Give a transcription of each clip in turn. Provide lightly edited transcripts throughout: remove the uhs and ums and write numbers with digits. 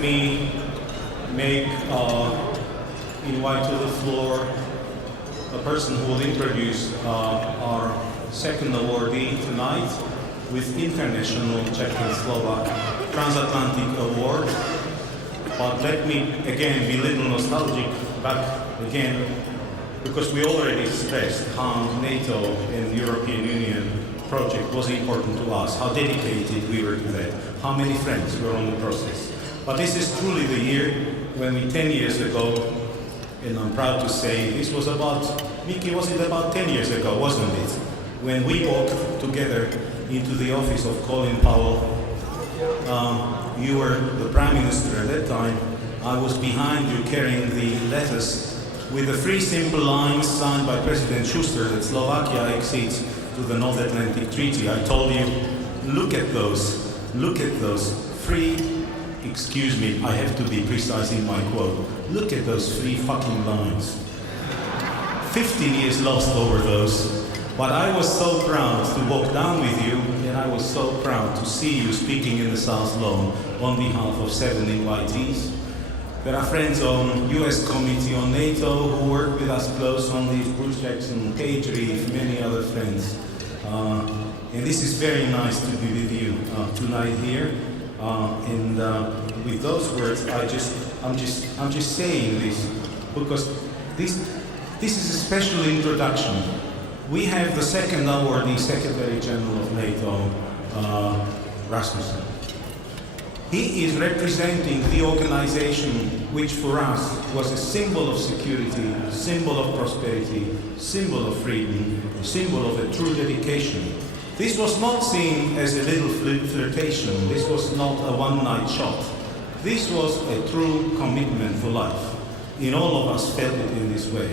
me invite to the floor a person who will introduce our second awardee tonight with International Czechoslovak Transatlantic Award. But let me again be a little nostalgic back again, because we already stressed how NATO and the European Union project was important to us, how dedicated we were to that, how many friends were on the process. But this is truly the year when we 10 years ago, and I'm proud to say, this was about, Miki, was it about 10 years ago, wasn't it? When we walked together into the office of Colin Powell. You were the Prime Minister at that time. I was behind you carrying the letters with the three simple lines signed by President Schuster that Slovakia accedes to the North Atlantic Treaty. I told you, look at those three, excuse me, I have to be precise in my quote, look at those three fucking lines. 15 years lost over those. But I was so proud to walk down with you, and I was so proud to see you speaking in the South Lawn on behalf of 7 invitees. There are friends on US Committee on NATO who work with us close on these, Bruce Jackson, Page Reef, many other friends. And this is very nice to be with you tonight here. And with those words, I'm just saying this because this is a special introduction. We have the second awardee, Secretary General of NATO, Rasmussen. He is representing the organization which for us was a symbol of security, symbol of prosperity, symbol of freedom, a symbol of a true dedication. This was not seen as a little flirtation. This was not a one-night shot. This was a true commitment for life. And all of us felt it in this way.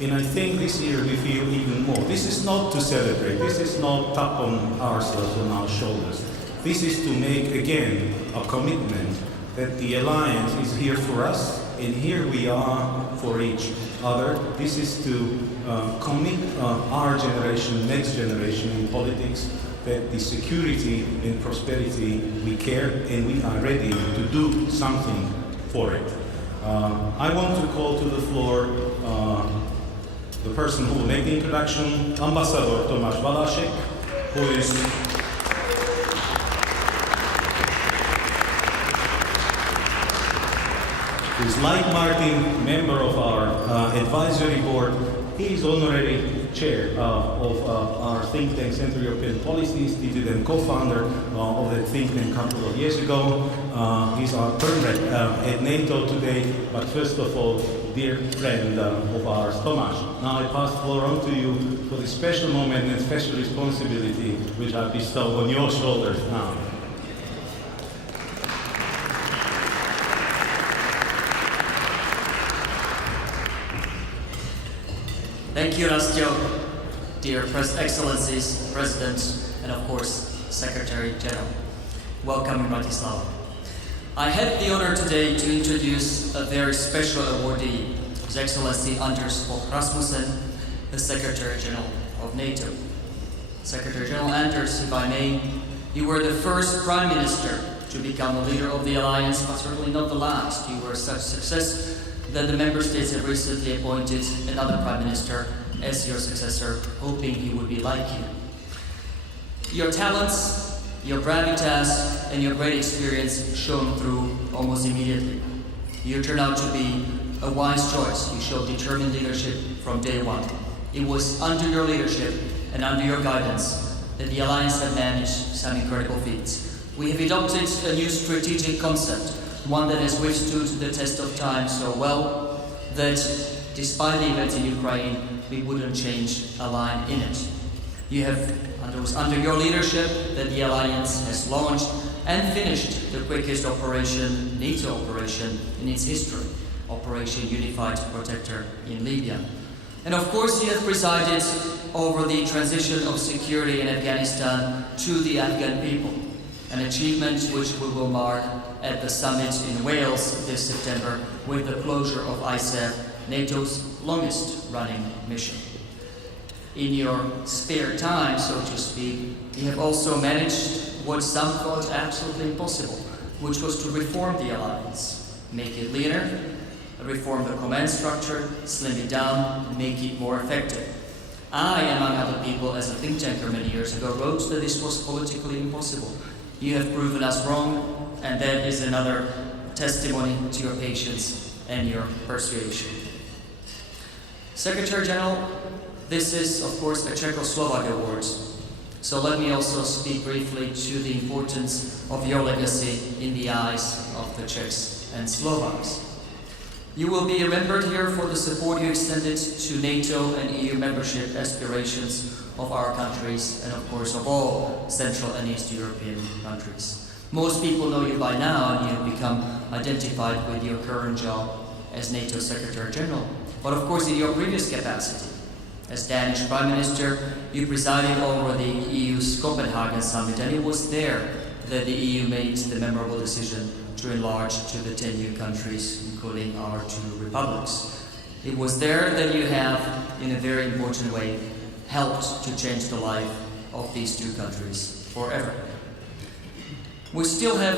And I think this year we feel even more. This is not to celebrate. This is not tap on ourselves, on our shoulders. This is to make, again, a commitment that the alliance is here for us, and here we are for each other. This is to commit our generation, next generation in politics, that the security and prosperity we care, and we are ready to do something for it. I want to call to the floor the person who will make the introduction, Ambassador Tomáš Valášek, who is like Martin, member of our advisory board. He is honorary chair of our think tank, Central European Policy Institute, and co-founder of that think tank a couple of years ago. He's our third rep at NATO today, but first of all, dear friend of ours, Tomáš. Now I pass the floor on to you for the special moment and special responsibility which I bestow on your shoulders now. Thank you, Rastio, dear Excellencies, President, and of course, Secretary General. Welcome in Bratislava. I have the honor today to introduce a very special awardee, His Excellency Anders Fogh Rasmussen, the Secretary General of NATO. Secretary General Anders, if I may, you were the first Prime Minister to become a leader of the Alliance, but certainly not the last. You were such success that the Member States have recently appointed another Prime Minister as your successor, hoping he would be like you. Your talents, your gravitas, and your great experience shone through almost immediately. You turned out to be a wise choice. You showed determined leadership from day one. It was under your leadership and under your guidance that the Alliance had managed some incredible feats. We have adopted a new strategic concept, one that has withstood the test of time so well that despite the events in Ukraine, we wouldn't change a line in it. It was under your leadership that the Alliance has launched and finished the quickest operation, NATO operation, in its history, Operation Unified Protector in Libya. And of course, you have presided over the transition of security in Afghanistan to the Afghan people, an achievement which we will mark at the summit in Wales this September with the closure of ISAF, NATO's longest-running mission. In your spare time, so to speak, you have also managed what some thought absolutely impossible, which was to reform the alliance, make it leaner, reform the command structure, slim it down, and make it more effective. I, among other people, as a think tanker many years ago, wrote that this was politically impossible. You have proven us wrong, and that is another testimony to your patience and your persuasion. Secretary General, this is, of course, a Czechoslovak award. So let me also speak briefly to the importance of your legacy in the eyes of the Czechs and Slovaks. You will be remembered here for the support you extended to NATO and EU membership aspirations of our countries and, of course, of all Central and East European countries. Most people know you by now, and you have become identified with your current job as NATO Secretary General. But of course, in your previous capacity, as Danish Prime Minister, you presided over the EU's Copenhagen Summit, and it was there that the EU made the memorable decision to enlarge to the 10 new countries, including our 2 republics. It was there that you have, in a very important way, helped to change the life of these 2 countries forever. We still have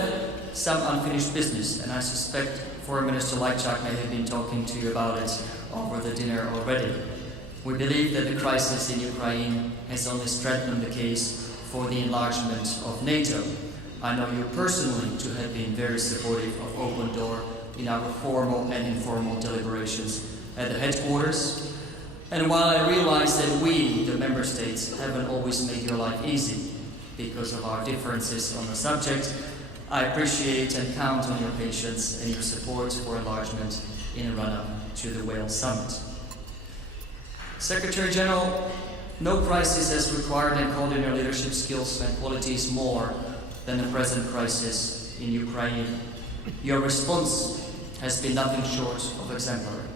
some unfinished business, and I suspect Foreign Minister Lajčák may have been talking to you about it over the dinner already. We believe that the crisis in Ukraine has only strengthened the case for the enlargement of NATO. I know you personally to have been very supportive of open door in our formal and informal deliberations at the headquarters. And while I realize that we, the member states, haven't always made your life easy because of our differences on the subject, I appreciate and count on your patience and your support for enlargement in the run-up to the Wales Summit. Secretary General, no crisis has required and called in your leadership skills and qualities more than the present crisis in Ukraine. Your response has been nothing short of exemplary.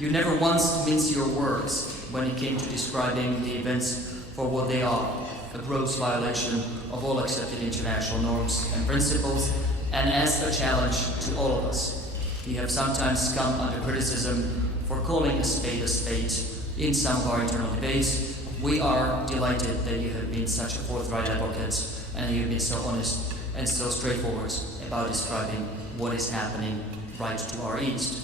You never once minced your words when it came to describing the events for what they are, a gross violation of all accepted international norms and principles, and as a challenge to all of us. You have sometimes come under criticism for calling a spade in some of our internal debates. We are delighted that you have been such a forthright advocate and you've been so honest and so straightforward about describing what is happening right to our east.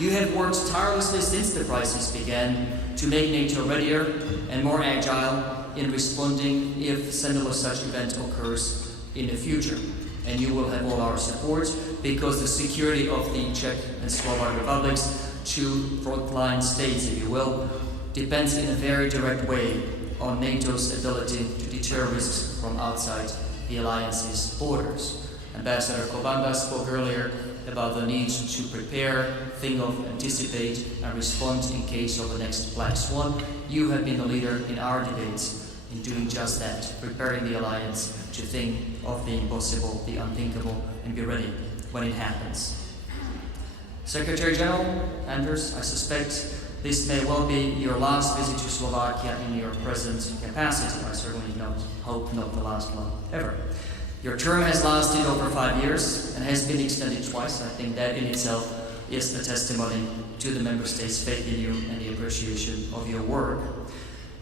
You have worked tirelessly since the crisis began to make NATO readier and more agile in responding if similar such event occurs in the future. And you will have all our support because the security of the Czech and Slovak republics, 2 frontline states, if you will, depends in a very direct way on NATO's ability to deter risks from outside the alliance's borders. Ambassador Kobanda spoke earlier about the need to prepare, think of, anticipate, and respond in case of the next black swan. You have been the leader in our debates in doing just that, preparing the alliance to think of the impossible, the unthinkable, and be ready when it happens. Secretary General Anders, I suspect this may well be your last visit to Slovakia in your present capacity. I certainly hope not the last one ever. Your term has lasted over 5 years and has been extended twice. I think that in itself is a testimony to the member states' faith in you and the appreciation of your work.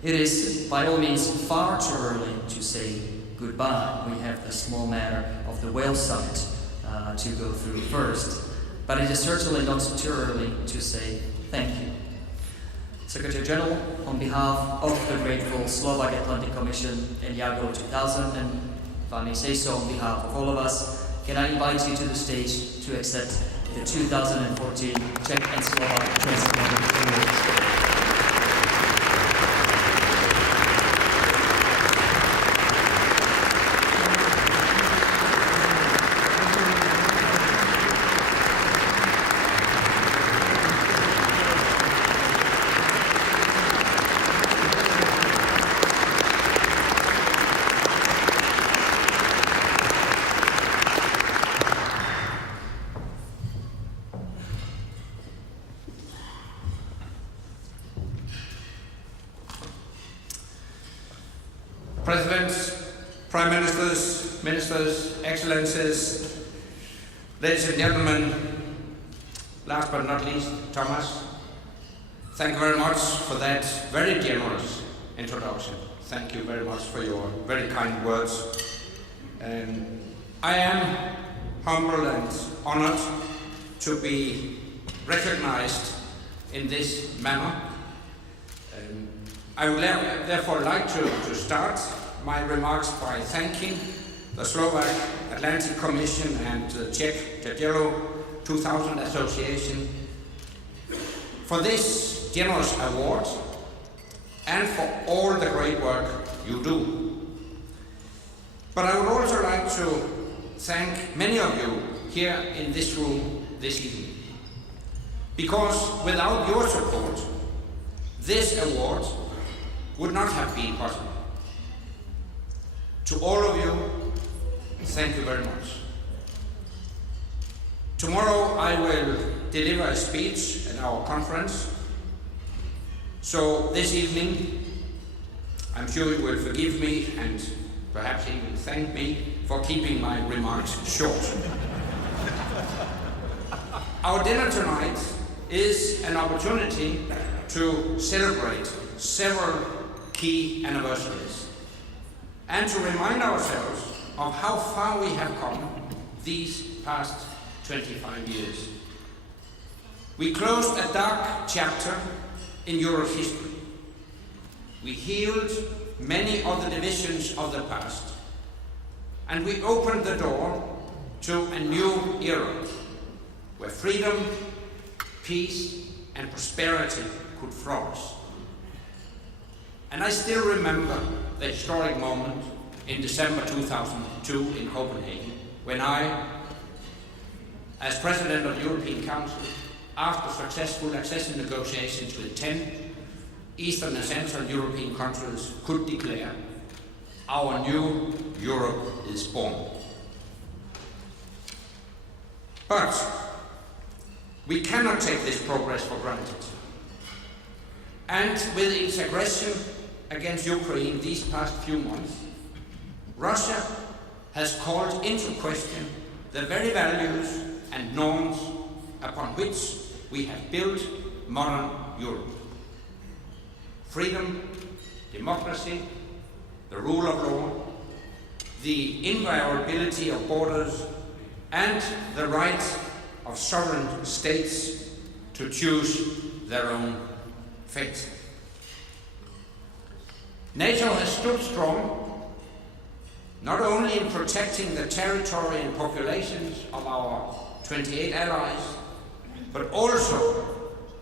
It is by all means far too early to say goodbye. We have the small matter of the Wales Summit to go through first, but it is certainly not too early to say thank you. Secretary General, on behalf of the grateful Slovak Atlantic Commission and Jago 2000, and if I may say so on behalf of all of us, can I invite you to the stage to accept the 2014 Czech and Slovak Transatlantic Awards. Presidents, Prime Ministers, Ministers, Excellencies, ladies and gentlemen, last but not least, Thomas, thank you very much for that very generous introduction. Thank you very much for your very kind words. I am humbled and honored to be recognized in this manner. I would therefore like to start my remarks by thanking the Slovak Atlantic Commission and the Czech Jagiello 2000 Association for this generous award and for all the great work you do. But I would also like to thank many of you here in this room this evening, because without your support, this award would not have been possible. To all of you, thank you very much. Tomorrow I will deliver a speech at our conference, so this evening I'm sure you will forgive me and perhaps even thank me for keeping my remarks short. Our dinner tonight is an opportunity to celebrate several key anniversaries and to remind ourselves of how far we have come these past 25 years. We closed a dark chapter in Europe's history. We healed many of the divisions of the past, and we opened the door to a new era where freedom, peace, and prosperity could flourish. And I still remember the historic moment in December 2002 in Copenhagen, when I, as President of the European Council, after successful accession negotiations with 10 Eastern and Central European countries, could declare, our new Europe is born. But we cannot take this progress for granted. And with its aggression against Ukraine these past few months, Russia has called into question the very values and norms upon which we have built modern Europe. Freedom, democracy, the rule of law, the inviolability of borders, and the right of sovereign states to choose their own fate. NATO has stood strong, not only in protecting the territory and populations of our 28 allies, but also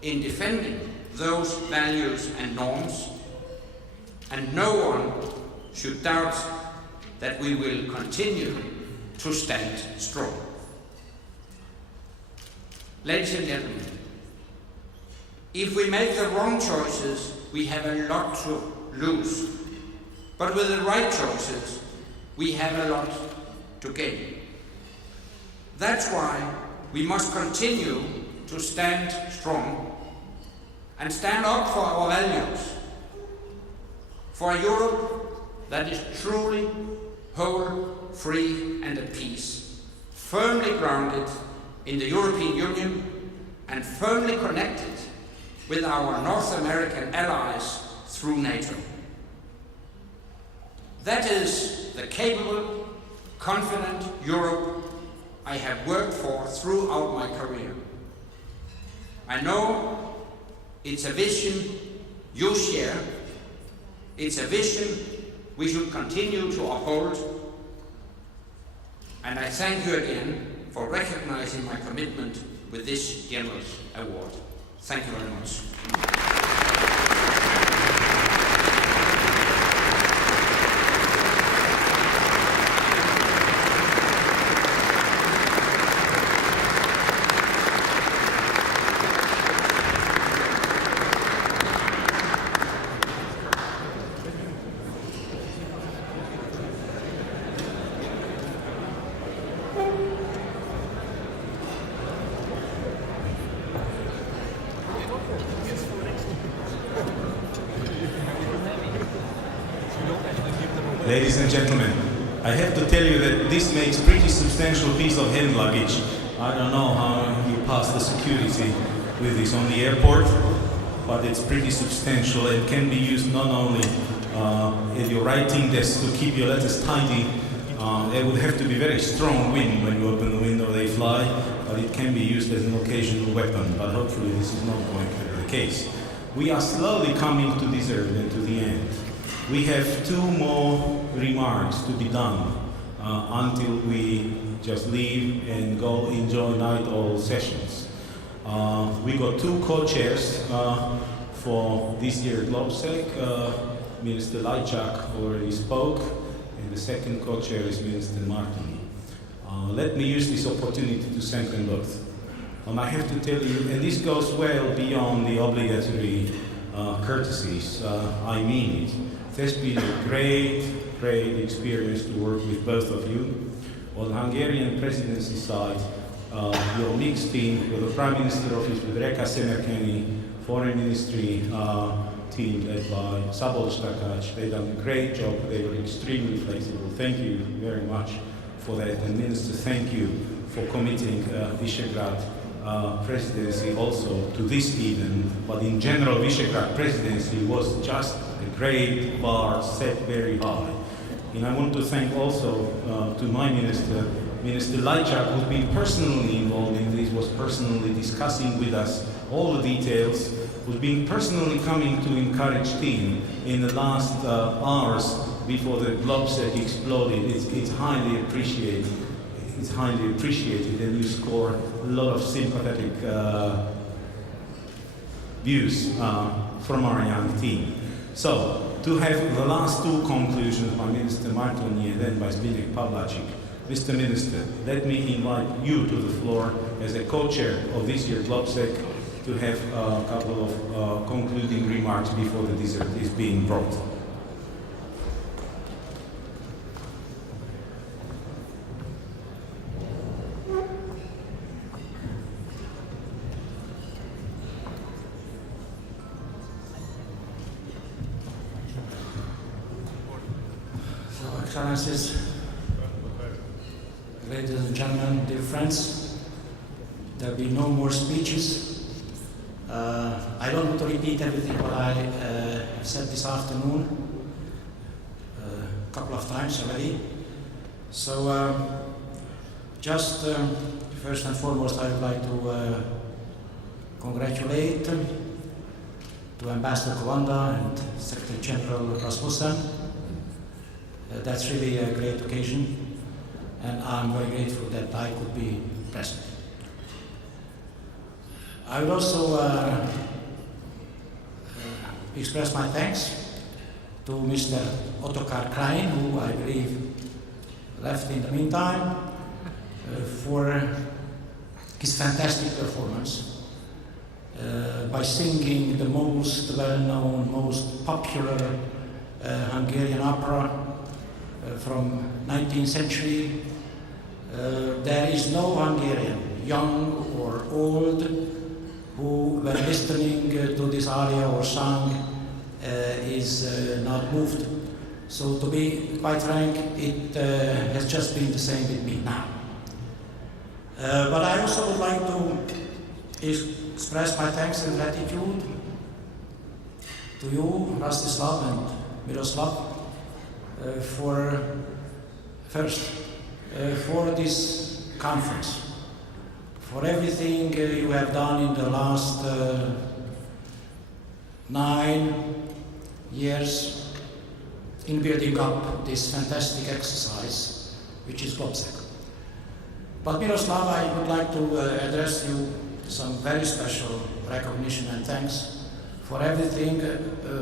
in defending those values and norms, and no one should doubt that we will continue to stand strong. Ladies and gentlemen, if we make the wrong choices, we have a lot to lose, but with the right choices, we have a lot to gain. That's why we must continue to stand strong and stand up for our values, for a Europe that is truly whole, free and at peace, firmly grounded in the European Union and firmly connected with our North American allies through NATO. That is the capable, confident Europe I have worked for throughout my career. I know it's a vision you share. It's a vision we should continue to uphold. And I thank you again for recognizing my commitment with this generous award. Thank you very much. Ladies and gentlemen, I have to tell you that this makes pretty substantial piece of hand luggage. I don't know how you pass the security with this on the airport, but it's pretty substantial and can be used not only at your writing desk to keep your letters tidy, There would have to be very strong wind when you open the window, they fly, but it can be used as an occasional weapon, but hopefully this is not going to be the case. We are slowly coming to this end and to the end. We have 2 more remarks to be done until we just leave and go enjoy night owl sessions. We got 2 co-chairs for this year's GlobeSec. Minister Lajčák already spoke, and the second co-chair is Minister Martoni. Let me use this opportunity to thank them both. And I have to tell you, and this goes well beyond the obligatory courtesies, I mean it. It has been a great experience to work with both of you. On the Hungarian presidency side, your mixed team with the Prime Minister Office, with Reka Semerkeni, Foreign Ministry team led by Szabolcs Takács, they've done a great job. They were extremely flexible. Thank you very much for that. And Minister, thank you for committing Visegrad presidency also to this event. But in general, Visegrad presidency was just a great bar set very high. And I want to thank also to my minister, Minister Lajčák, who's been personally involved in this, was personally discussing with us all the details, who's been personally coming to encourage team in the last hours before the GlobeSec exploded. It's highly appreciated. It's highly appreciated, and you score a lot of sympathetic views from our young team. So, to have the last 2 conclusions by Minister Martoni and then by Zbigniew Pawlacik. Mr. Minister, let me invite you to the floor as a co-chair of this year's GlobeSec to have a couple of concluding remarks before the dessert is being brought. Excellencies, ladies and gentlemen, dear friends, there will be no more speeches. I don't want to repeat everything what I have said this afternoon a couple of times already. So just first and foremost, I would like to congratulate to Ambassador Kowanda and Secretary General Rasmussen. That's really a great occasion, and I'm very grateful that I could be present. I would also express my thanks to Mr. Ottokar Klein, who I believe left in the meantime, for his fantastic performance by singing the most well-known, most popular Hungarian opera from 19th century. There is no Hungarian, young or old, who, when listening to this aria or song, is not moved. So to be quite frank, it has just been the same with me now. But I also would like to express my thanks and gratitude to you, Rastislav and Miroslav, for this conference, for everything you have done in the last 9 years in building up this fantastic exercise, which is GlobeSec. But Miroslav, I would like to address you some very special recognition and thanks for everything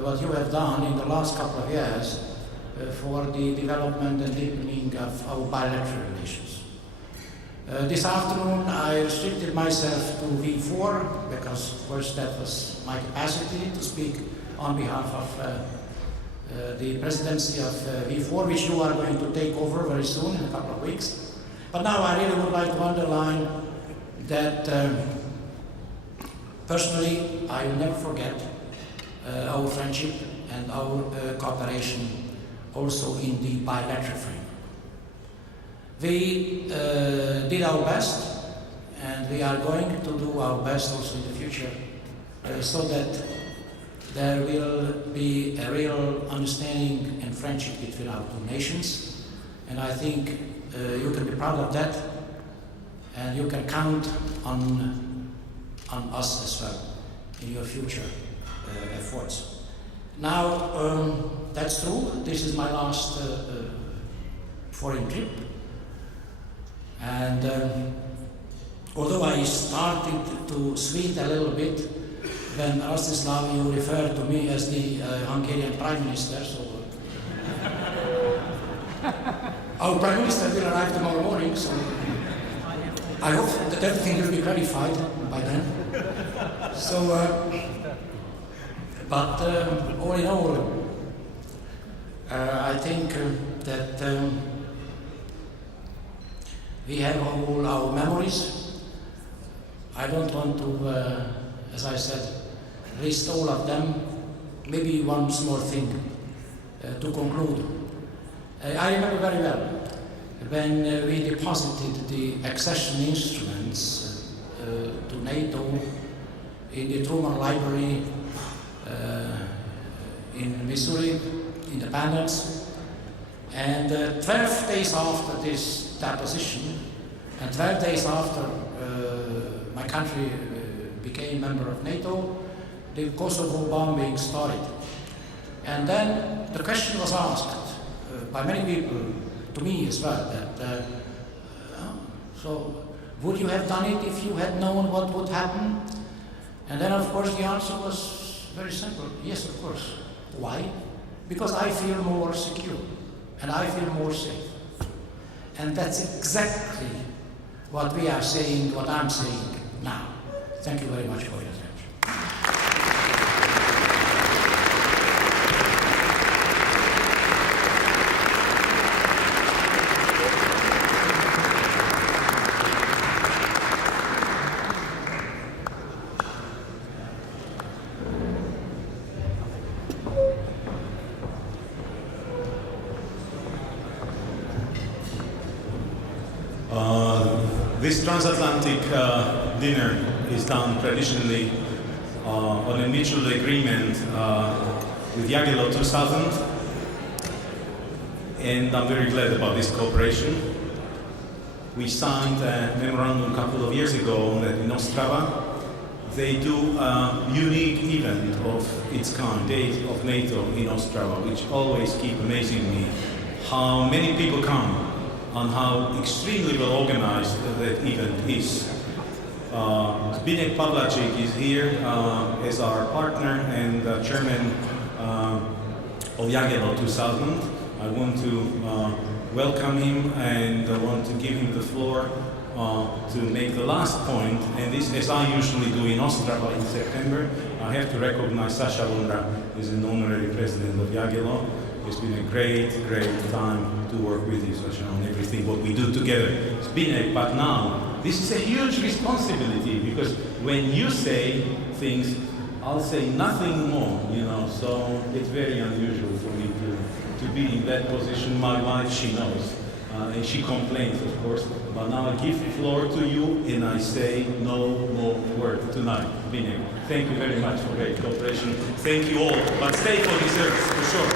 what you have done in the last couple of years for the development and deepening of our bilateral relations. This afternoon I restricted myself to V4 because, of course, that was my capacity to speak on behalf of the presidency of V4, which you are going to take over very soon in a couple of weeks. But now I really would like to underline that personally I will never forget our friendship and our cooperation also in the bilateral framework. We did our best, and we are going to do our best also in the future so that there will be a real understanding and friendship between our two nations. And I think you can be proud of that, and you can count on us as well in your future efforts. Now, that's true. This is my last foreign trip. And although I started to sweat a little bit when Rastislav, you referred to me as the Hungarian Prime Minister, so our Prime Minister will arrive tomorrow morning, so I hope that everything will be clarified by then. So, but all in all, I think that we have all our memories. I don't want to, as I said, list all of them. Maybe one small thing to conclude. I remember very well when we deposited the accession instruments to NATO in the Truman Library in Missouri, Independence, and 12 days after this deposition, and 12 days after my country became a member of NATO, the Kosovo bombing started. And then the question was asked by many people, to me as well, that so would you have done it if you had known what would happen? And then of course the answer was very simple, yes, of course. Why? Because I feel more secure and I feel more safe. And that's exactly what we are saying, what I'm saying now. Thank you very much for your attention. This transatlantic dinner is done traditionally on a mutual agreement with Gala 2000, and I'm very glad about this cooperation. We signed a memorandum a couple of years ago that in Ostrava they do a unique event of its kind, Days of NATO in Ostrava, which always keep amazing me how many people come and how extremely well organized that event is. Zbigniew Pawlacik is here as our partner and chairman of Gala 2000. I want to welcome him and I want to give him the floor to make the last point. And this, as I usually do in Ostrava in September, I have to recognize Sasha Vondra, who is an honorary president of Gala. It's been a great, great time to work with you, Sasha, on everything what we do together. It's been but now, this is a huge responsibility because when you say things, I'll say nothing more, you know, so it's very unusual for me to be in that position. My wife, she knows, and she complains, of course, but now I give the floor to you and I say no more word tonight. Bine. Thank you very much for great cooperation. Thank you all, but stay for desserts, for sure.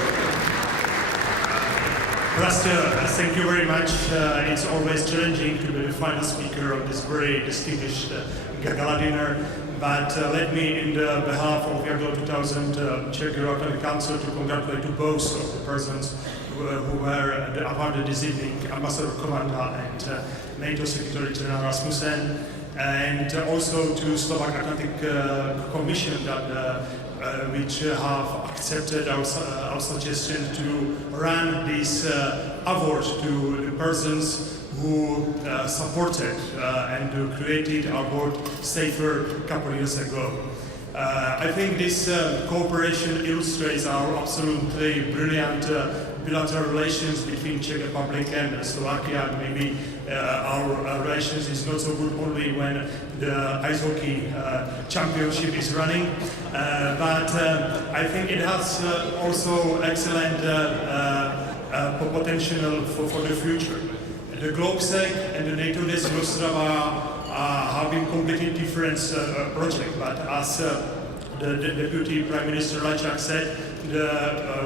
Rastio, thank you very much. It's always challenging to be the final speaker of this very distinguished Gala dinner. But let me, in the behalf of Gala 2000 Czech European Council, to congratulate to both of the persons who were awarded this evening, Ambassador Komanda and NATO Secretary General Rasmussen, and also to Slovak Atlantic Commission that which have accepted our suggestion to run this award to the persons who supported and who created our board safer a couple of years ago. I think this cooperation illustrates our absolutely brilliant bilateral relations between Czech Republic and Slovakia. Maybe our relations is not so good only when the ice hockey championship is running, but I think it has also excellent potential for the future. The GlobeSec and the NATO Desk in Ostrava have been completely different projects, but as the Deputy Prime Minister Lajčák said,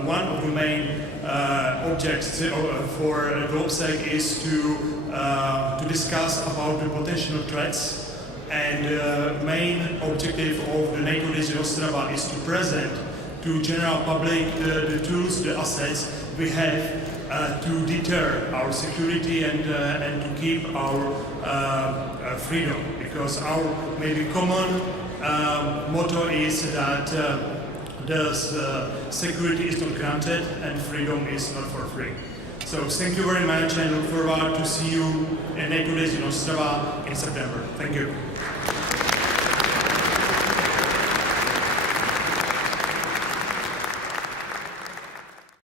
one of the main objects for GlobeSec is to discuss about the potential threats. And the main objective of the NATO Days in Ostrava is to present to general public the tools, the assets we have to deter our security and to keep our freedom. Because our maybe common motto is that the security is not granted and freedom is not for free. So thank you very much and look forward to see you in NATO Days in Ostrava in September. Thank you.